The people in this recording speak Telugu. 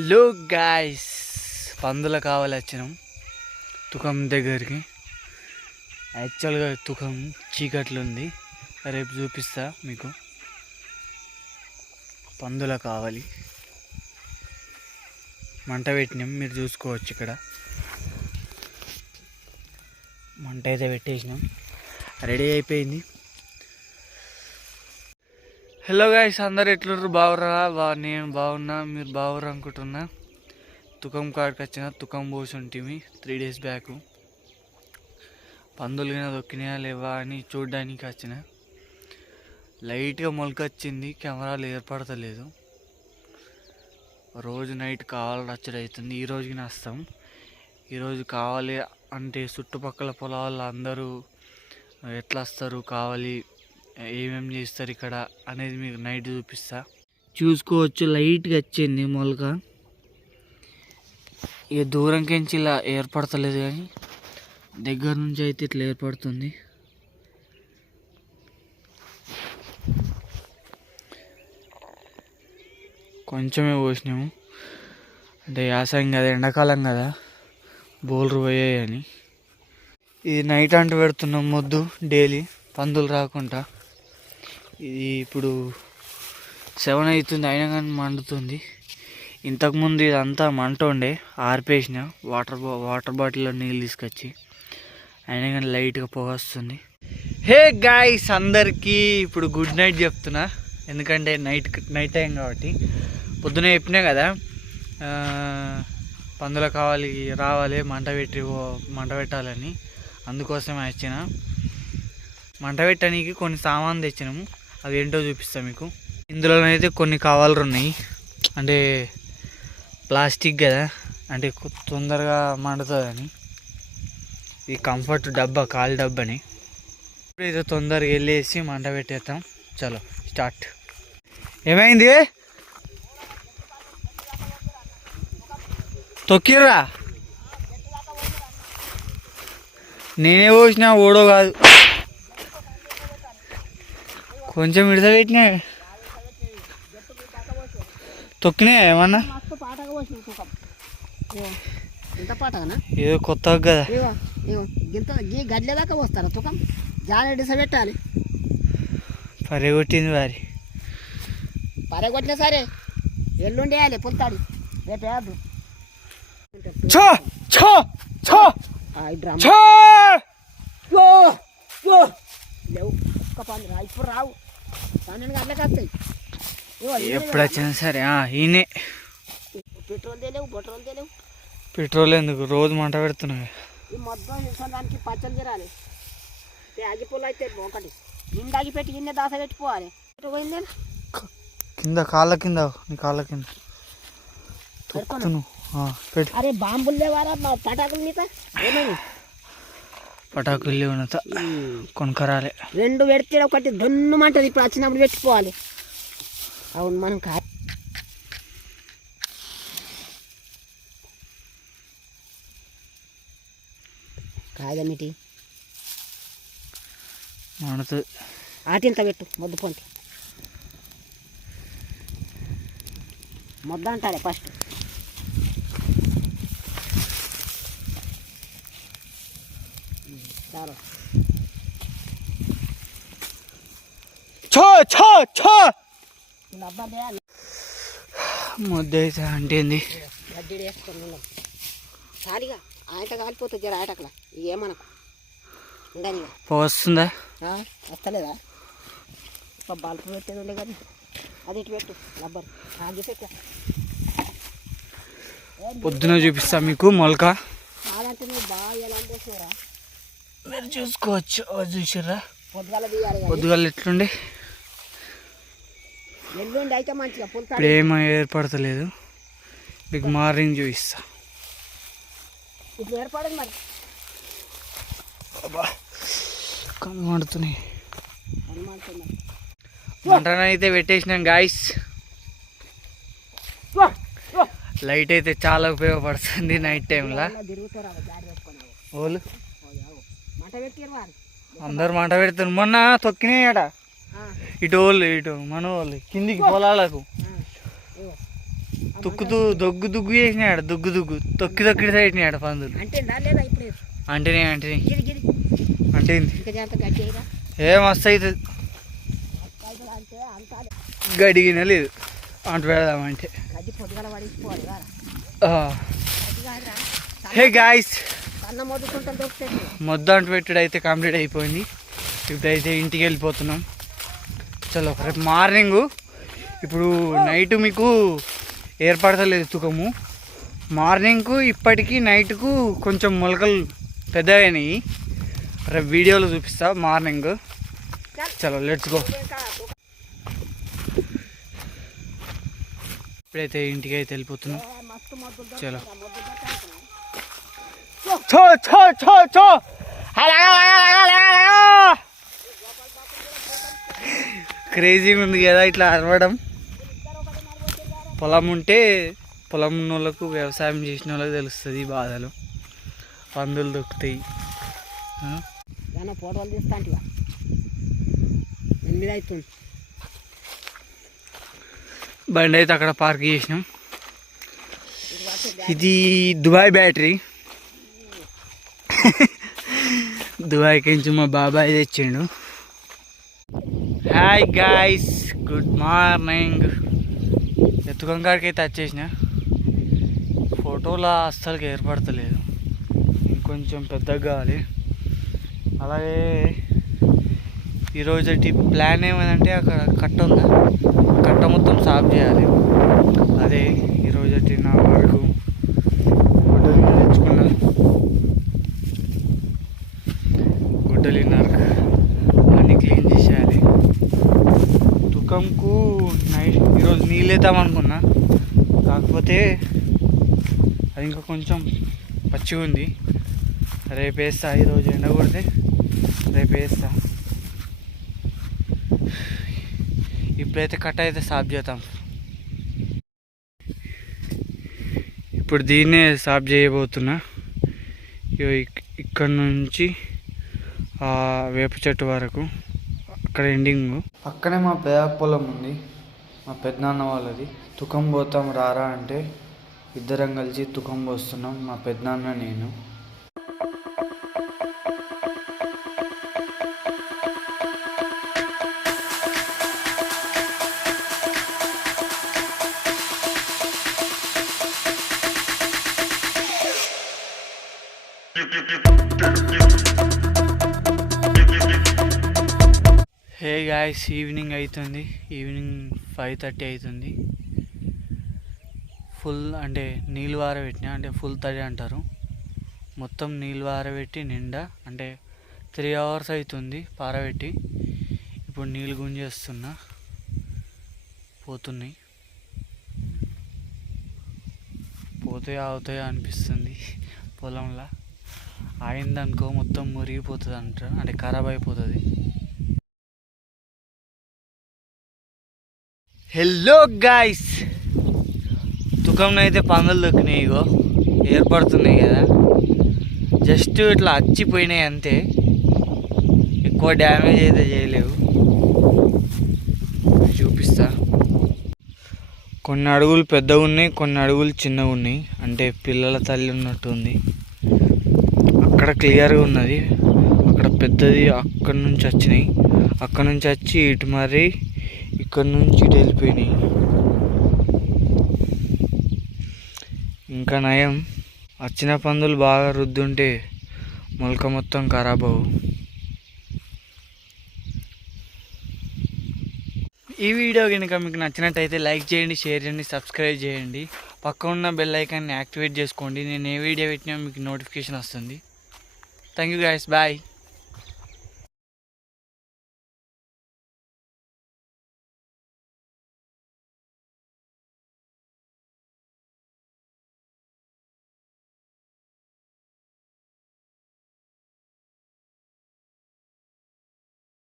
హలో గాయస్ పందుల కావాలి వచ్చినాం తుకం దగ్గరికి. యాక్చువల్గా తుకం చీకట్లు ఉంది రేపు చూపిస్తా మీకు. పందుల కావాలి. మంట పెట్టినాం. మీరు చూసుకోవచ్చు ఇక్కడ. మంట అయితే పెట్టేసినాం. రెడీ అయిపోయింది. హలో గాయస్ అందరు ఎట్లున్నారు బాగురా బా నేను బాగున్నా మీరు బాగురా అనుకుంటున్నా. తుకం కాడికి వచ్చిన తుకం పోసుంటిమి త్రీ డేస్ బ్యాక్ పందులు కింద దొక్కినాయా లేవా అని చూడడానికి వచ్చిన. లైట్గా మొలకొచ్చింది కెమెరాలు ఏర్పడతలేదు. రోజు నైట్ కావాలి రచ్చడి అవుతుంది ఈ రోజుకి వస్తాం. ఈరోజు కావాలి అంటే చుట్టుపక్కల పొలాలు అందరూ ఎట్లా వస్తారు కావాలి ఏమేమి చేస్తారు ఇక్కడ అనేది మీకు నైట్ చూపిస్తా. చూసుకోవచ్చు లైట్గా వచ్చింది మొలక ఇక దూరంకించి ఇలా ఏర్పడతలేదు కానీ దగ్గర నుంచి అయితే ఇట్లా ఏర్పడుతుంది. కొంచెమే పోసినాము. అంటే యాసం కదా ఎండాకాలం కదా బోల్రు పోయాయని ఇది నైట్ అంటూ పెడుతున్నాం మొద్దు డైలీ పందులు రాకుండా. ఇది ఇప్పుడు సెవెన్ అవుతుంది అయినా కానీ మండుతుంది. ఇంతకుముందు ఇదంతా మంట ఉండే ఆర్పేసిన వాటర్ బా వాటర్ బాటిల్లో నీళ్ళు తీసుకొచ్చి అయినా కానీ లైట్గా పోగొస్తుంది. హే గాయస్ అందరికీ ఇప్పుడు గుడ్ నైట్ చెప్తున్నా. ఎందుకంటే నైట్ నైట్ టైం కాబట్టి. పొద్దున చెప్పినా కదా పందులు కావాలి రావాలి మంట పెట్టి పో- మంట పెట్టాలని. అందుకోసమే వచ్చిన. మంట పెట్టడానికి కొన్ని సామాన్లు తెచ్చినాము. అవి ఏంటో చూపిస్తాను మీకు. ఇందులోనైతే కొన్ని కావాలరు ఉన్నాయి అంటే ప్లాస్టిక్ కదా అంటే తొందరగా మండుతుందని. ఈ కంఫర్ట్ డబ్బా కాలు డబ్బాని. ఇప్పుడైతే తొందరగా వెళ్ళేసి మంట పెట్టేస్తాం చలో స్టార్ట్. ఏమైంది? తొక్కిర్రా? నేనే పోసిన ఓడో కాదు. కొంచెం విడత పెట్టినా తొక్కినా ఏమన్నా మస్తు పాటగా పోసిన తూకం ఇగో ఇంత పాటగానా ఏదో కొత్తగా కదా ఇగో ఇగో గింత గీ గడ్ల దాకా పోస్తారా తూకం జాలెడిస పెట్టాలి పరగొట్టింది వారి పరగొట్టిన సరే ఎల్లుండి వేయాలి పుల్తాడి రేపు వేయద్దు ఛో ఛో ఛో ఈ డ్రామా ఛో యో యో లేవు ఒక్క పని రా ఇప్పుడు రావు పన్నెండు గంటలకు వస్తాయి. ఎప్పుడు వచ్చినా సరే ఆ, ఈయనే. పెట్రోల్ బొట్రోల్ పెట్రోల్ ఎందుకు? రోజు మంట పెడుతున్నా ఈ మొత్తం దానికి తిరాలి పుల్ల అయితే ఒకటి. నిండాగి పెట్టి ఇన్నే దాస పెట్టిపోవాలి ఎటు పోయిందే? కింద కాళ్ళ కింద నీ కాళ్ళ కింద. తొక్కుతును ఆ, పెట్టు అరే బాంబులు లేవారా? పటాకులు నీత ఏమేమి పటాకులు ఉన్నత. కొనుకరాలే రెండు పెడితే ఒకటి దొన్నుమంటది ఇప్పుడు వచ్చినప్పుడు పెట్టిపోవాలి అవును మనం కా కాదమిటి మండుతుంది ఆటింత పెట్టు? మొద్దు పొంటి. మొద్ద అంటాడే ఫస్ట్ చాలు ఛో ఛో ఛో ఇలా అబ్బాయి చేయాలి ముద్ద అయితే అంటేంది ఖాళీగా ఆయట కాలిపోతుంది జర ఆయటకల ఏమనకు? ఉండని పొగ వస్తుందా వస్తలేదా? బల్బు పెట్టేది ఉండే కానీ. అది ఇటు పెట్టు రబ్బర్. ఆగి పెట్టా. పొద్దున చూపిస్తా మీకు మొలక. నువ్వు బాగా ఎలా చేసేవరా మీరు చూసుకోవచ్చు. చూసిర్రా? పొద్దుగాల ఎట్లుండే? ఇప్పుడు ఏమీ ఏర్పడతలేదు. మీకు మార్నింగ్ చూపిస్తా. ఇప్పుడు ఏర్పడదు మరి. కళ్ళు మండుతున్నాయి. హనుమంతుడు మంటనైతే పెట్టేసినాం గాయస్ లైట్ అయితే చాలా ఉపయోగపడుతుంది నైట్ టైంలో తిరుగుతారా గాడి పెట్టుకున్నావు వాళ్ళు మంట పెట్టారు వారు అందరు మంట పెడుతున్నారు మొన్న తొక్కినాయట ఇటు వాళ్ళు ఇటు మన వాళ్ళు కిందికి పొలాలకు. తుక్కుతూ దొగ్గు దుగ్గు చేసినాడు దుగ్గు దుగ్గు. తొక్కి తొక్కి సైడ్నాడు పందులు. అంటేనే అంటేనే. అంటే ఏ మస్తు అవుతుంది. గడిగిన లేదు. అంటు పెడదామంటే. Hey guys. మొద్దు అంటు పెట్టుడు అయితే కంప్లీట్ అయిపోయింది. ఇప్పుడైతే ఇంటికి వెళ్ళిపోతున్నాం. చలో రేపు మార్నింగ్. ఇప్పుడు నైట్ మీకు ఏర్పడతలేదు తుకము. మార్నింగ్కు ఇప్పటికి నైట్కు కొంచెం మొలకలు పెద్దగాయినాయి రేపు వీడియోలో చూపిస్తా మార్నింగ్. చలో లెట్స్ గో ఇప్పుడైతే ఇంటికి అయితే వెళ్ళిపోతున్నాం. ఛో ఛో ఛో ఛో క్రేజీగా ఉంది కదా ఇట్లా అరవడం. పొలం ఉంటే పొలం ఉన్న వాళ్ళకు వ్యవసాయం చేసిన వాళ్ళకి తెలుస్తుంది బాధలు. పందులు దొక్కుతాయి. ఫోటోలు తీస్తా అంటే ఎనిమిది అవుతుంది బండి అయితే అక్కడ పార్క్ చేసినాం. ఇది దుబాయ్ బ్యాటరీ. దుబాయ్కి నుంచి మా బాబాయ్ తెచ్చిండు. హాయ్ గాయస్ గుడ్ మార్నింగ్ ఎత్తుకం కాడికి అయితే వచ్చేసిన. ఫోటోలో అస్సలకి ఏర్పడతలేదు. ఇంకొంచెం పెద్దగా కావాలి అలాగే ఈరోజు ప్లాన్ ఏమైందంటే అక్కడ కట్ట ఉందా? కట్ట మొత్తం సాఫ్ చేయాలి. అదే ఈరోజు నా వరకు. తుకంకు నైట్ ఈరోజు నీళ్ళు వేద్దాం అనుకున్నా. కాకపోతే అది ఇంకా కొంచెం పచ్చిగా ఉంది. రేపు వేస్తా ఈరోజు ఎండ కొడితే రేపు వేస్తా. ఇప్పుడైతే కట్ అయితే సాఫ్ చేద్దాం. ఇప్పుడు దీన్నే సాఫ్ చేయబోతున్నా. ఇక్కడ నుంచి ఆ వేప చెట్టు వరకు. అక్కడ ఎండింగ్ పక్కనే మా పేద పొలం ఉంది. మా పెద్దనాన్న వాళ్ళది. తుకం పోతాం రారా అంటే ఇద్దరం కలిసి తుకం పోస్తున్నాం. మా పెద్దనాన్న నేను. హే గాయస్ ఈవినింగ్ అవుతుంది ఈవినింగ్ ఫైవ్ థర్టీ అవుతుంది ఫుల్ అంటే నీళ్ళు వారబెట్టిన అంటే ఫుల్ తడి అంటారు. మొత్తం నీళ్ళు వారబెట్టి నిండా అంటే త్రీ అవర్స్ అవుతుంది పారబెట్టి. ఇప్పుడు నీళ్ళు గుంజేస్తున్నా. పోతున్నాయి. పోతే ఆగుతాయో అనిపిస్తుంది. పొలంలో. ఆగిందనుకో మొత్తం మురిగిపోతుంది అంటారు అంటే ఖరాబ్ అయిపోతుంది. హలో గాయ్స్ తుకంలో అయితే పందులు దొక్కినాయి ఇగో. ఏర్పడుతున్నాయి కదా. జస్ట్ ఇట్లా అచ్చిపోయినాయి అంతే. ఎక్కువ డ్యామేజ్ అయితే చేయలేవు. చూపిస్తా. కొన్ని అడుగులు పెద్దగా ఉన్నాయి కొన్ని అడుగులు చిన్నగా ఉన్నాయి. అంటే పిల్లల తల్లి ఉన్నట్టు ఉంది. అక్కడ క్లియర్గా ఉన్నది. అక్కడ పెద్దది అక్కడ నుంచి వచ్చినాయి. అక్కడ నుంచి వచ్చి ఇటు మరి ఇక్కడ నుంచి వెళ్ళిపోయినాయి. ఇంకా నయం వచ్చిన పందులు బాగా రుద్దుంటే మొలక మొత్తం ఖరాబ్ అవు ఈ వీడియో కనుక మీకు నచ్చినట్టయితే లైక్ చేయండి షేర్ చేయండి సబ్స్క్రైబ్ చేయండి. పక్క ఉన్న బెల్ ఐకాన్ని యాక్టివేట్ చేసుకోండి. నేను ఏ వీడియో పెట్టినా మీకు నోటిఫికేషన్ వస్తుంది. Thank you guys bye